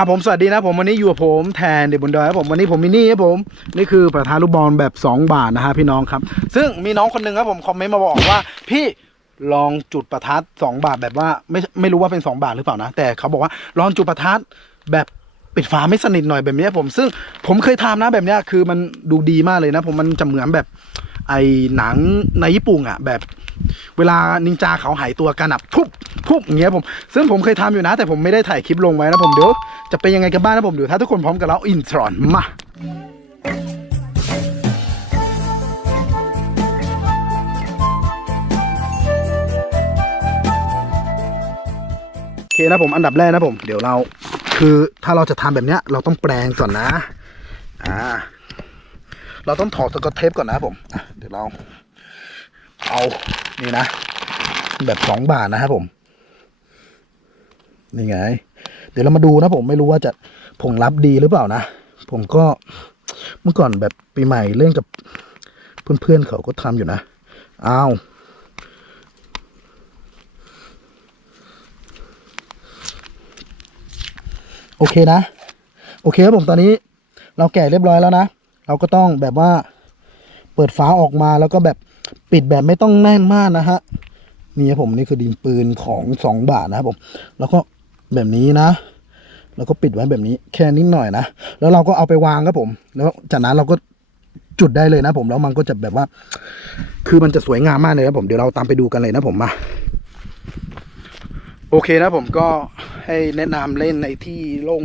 ครับผมสวัสดีนะผมวันนี้อยู่กับผมแทนเดบุนดอยครับผมวันนี้ผมมินี่ครับผมนี่คือประธานลูกบอลแบบ 2 บาทนะฮะพี่น้องครับ ซึ่งมีน้องคนหนึ่งครับผมคอมเมนต์มาบอกว่า พี่ลองจุดประทัด2บาทแบบว่าไม่ไม่รู้ว่าเป็น 2 บาทหรือเปล่านะ แต่เขาบอกว่าลองจุดประทัดแบบ ปิดฝาไม่สนิทหน่อยแบบนี้ผม ซึ่งผมเคยทำนะแบบนี้คือมันดูดีมากเลยนะ ผมมันจะเหมือนแบบไอ้หนังในญี่ปุ่นอะแบบเวลานินจาเขาหายตัวกันอะทุบทุบอย่างเงี้ยผม ซึ่งผมเคยทำอยู่นะ แต่ผมไม่ได้ถ่ายคลิปลงไว้นะผมเดี๋ยวจะเป็นยังไงกันบ้างนะผมเดี๋ยวถ้าทุกคนพร้อมกันแล้วอินทรอนมาโอเคนะผมอันดับแรกนะผมเดี๋ยวเรา คือถ้าเราจะทำแบบเนี้ย เราต้องแปลงก่อนนะ อ่า เราต้องถอดสกอตเทปก่อนนะผมะเดี๋ยวเรา เอานี่นะ แบบสองบาทนะครับผมนี่ไง เดี๋ยวเรามาดูนะผมไม่รู้ว่าจะผงรับดีหรือเปล่านะ ผมก็เมื่อก่อนแบบปีใหม่เล่นกับเพื่อนๆเขาก็ทำอยู่นะอ้าว โอเคนะ โอเคครับผมตอนนี้เราแกะเรียบร้อยแล้วนะ เราก็ต้องแบบว่าเปิดฝาออกมาแล้วก็แบบปิดแบบไม่ต้องแน่นมากนะฮะนี่ครับผมนี่คือดินปืนของสองบาทนะครับผม แล้วก็แบบนี้นะ แล้วก็ปิดไว้แบบนี้แค่นิดหน่อยนะ แล้วเราก็เอาไปวางครับผม แล้วจากนั้นเราก็จุดได้เลยนะผมแล้วมันก็จะแบบว่า คือมันจะสวยงามมากเลยนะผมเดี๋ยวเราตามไปดูกันเลยนะผมมา โอเคนะผมก็ ให้แนะนำเล่นในที่โล่ง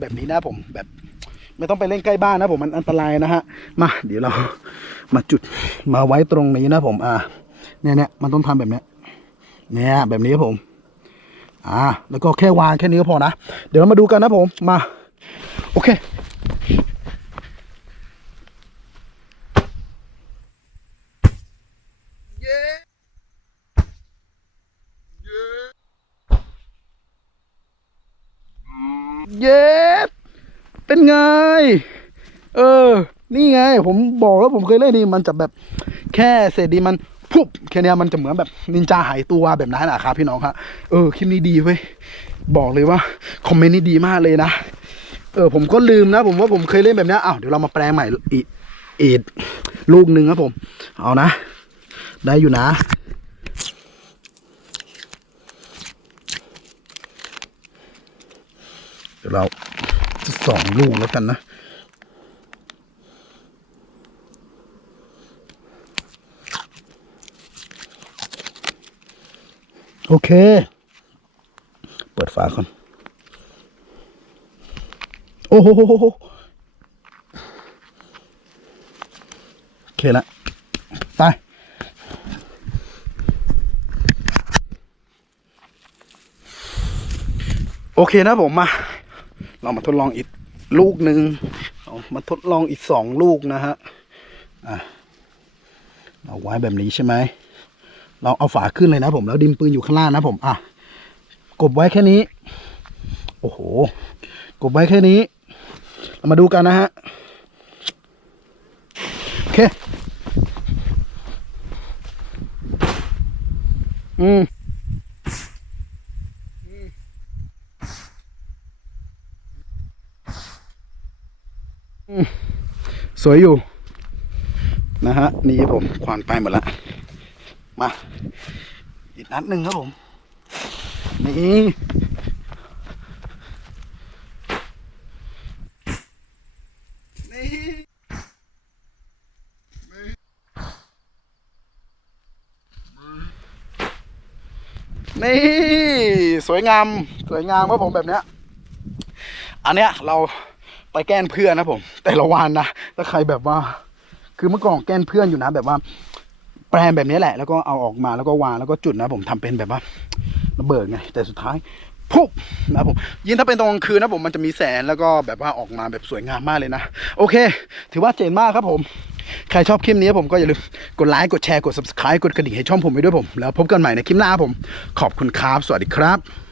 แบบนี้นะผมแบบ ไม่ต้องไปเล่นใกล้บ้านนะผมมันอันตรายนะฮะมาเดี๋ยวเรามาจุดมาไว้ตรงนี้นะผมอ่าเนี่ยเนี่ยมันต้องทำแบบเนี้ยเนี่ยแบบนี้ครับผม อ่า แล้วก็แค่วางแค่นี้ก็พอนะ เดี๋ยวเรามาดูกันนะผมมา โอเค เย้เป็นไง เออ นี่ไง ผมบอกแล้วผมเคยเล่นนี่มันจะแบบแค่เศษดีมันพุบแค่นี้มันจะเหมือนแบบนินจาหายตัวแบบนั้นอะครับพี่น้องครับเออคลิปนี้ดีเว้ยบอกเลยว่าคอมเมนต์นี้ดีมากเลยนะเออผมก็ลืมนะ ผมว่าผมเคยเล่นแบบนี้ยอ้าวเดี๋ยวเรามาแปลงใหม่อีกอีกลูกหนึ่งครับผม เอานะ ได้อยู่นะ ดี๋ยวเราจะสองลูกแล้วกันนะโอเค เปิดฝาก่อน โอ้โหโอเคละไปโอเคนะผมมา เรามาทดลองอีกลูกหนึ่งเอามาทดลองอีกสองลูกนะฮะอะเอาไว้แบบนี้ใช่ไหมเราเอาฝาขึ้นเลยนะผมแล้วดินปืนอยู่ข้างล่างนะผมอะกบไว้แค่นี้ โอ้โห กบไว้แค่นี้ เรามาดูกันนะฮะโอเค อืม สวยอยู่ นะฮะ นี่ผมควานไปหมดละมา อีกนัดหนึ่งครับผม นี่นี่นี่สวยงาม สวยงามครับผมแบบเนี้ย อันเนี้ยเรา ไปแกล้งเพื่อนนะผม แต่ละวันนะถ้าใครแบบว่า คือเมื่อก่อนแกล้งเพื่อนอยู่นะ แบบว่า แปลนแบบนี้แหละ แล้วก็เอาออกมาแล้วก็วางแล้วก็จุดนะ ผมทำเป็นแบบว่าระเบิดไง แต่สุดท้ายปุ๊บนะผมยิ่งถ้าเป็นตอนกลางคืนนะผมมันจะมีแสงแล้วก็แบบว่าออกมาแบบสวยงามมากเลยนะ โอเค ถือว่าเจ๋งมากครับผม ใครชอบคลิปนี้ผมก็อย่าลืมกดไลค์กดแชร์กด subscribe กดกระดิ่งให้ช่องผมไปด้วยผม แล้วพบกันใหม่ในคลิปหน้าผม ขอบคุณครับ สวัสดีครับ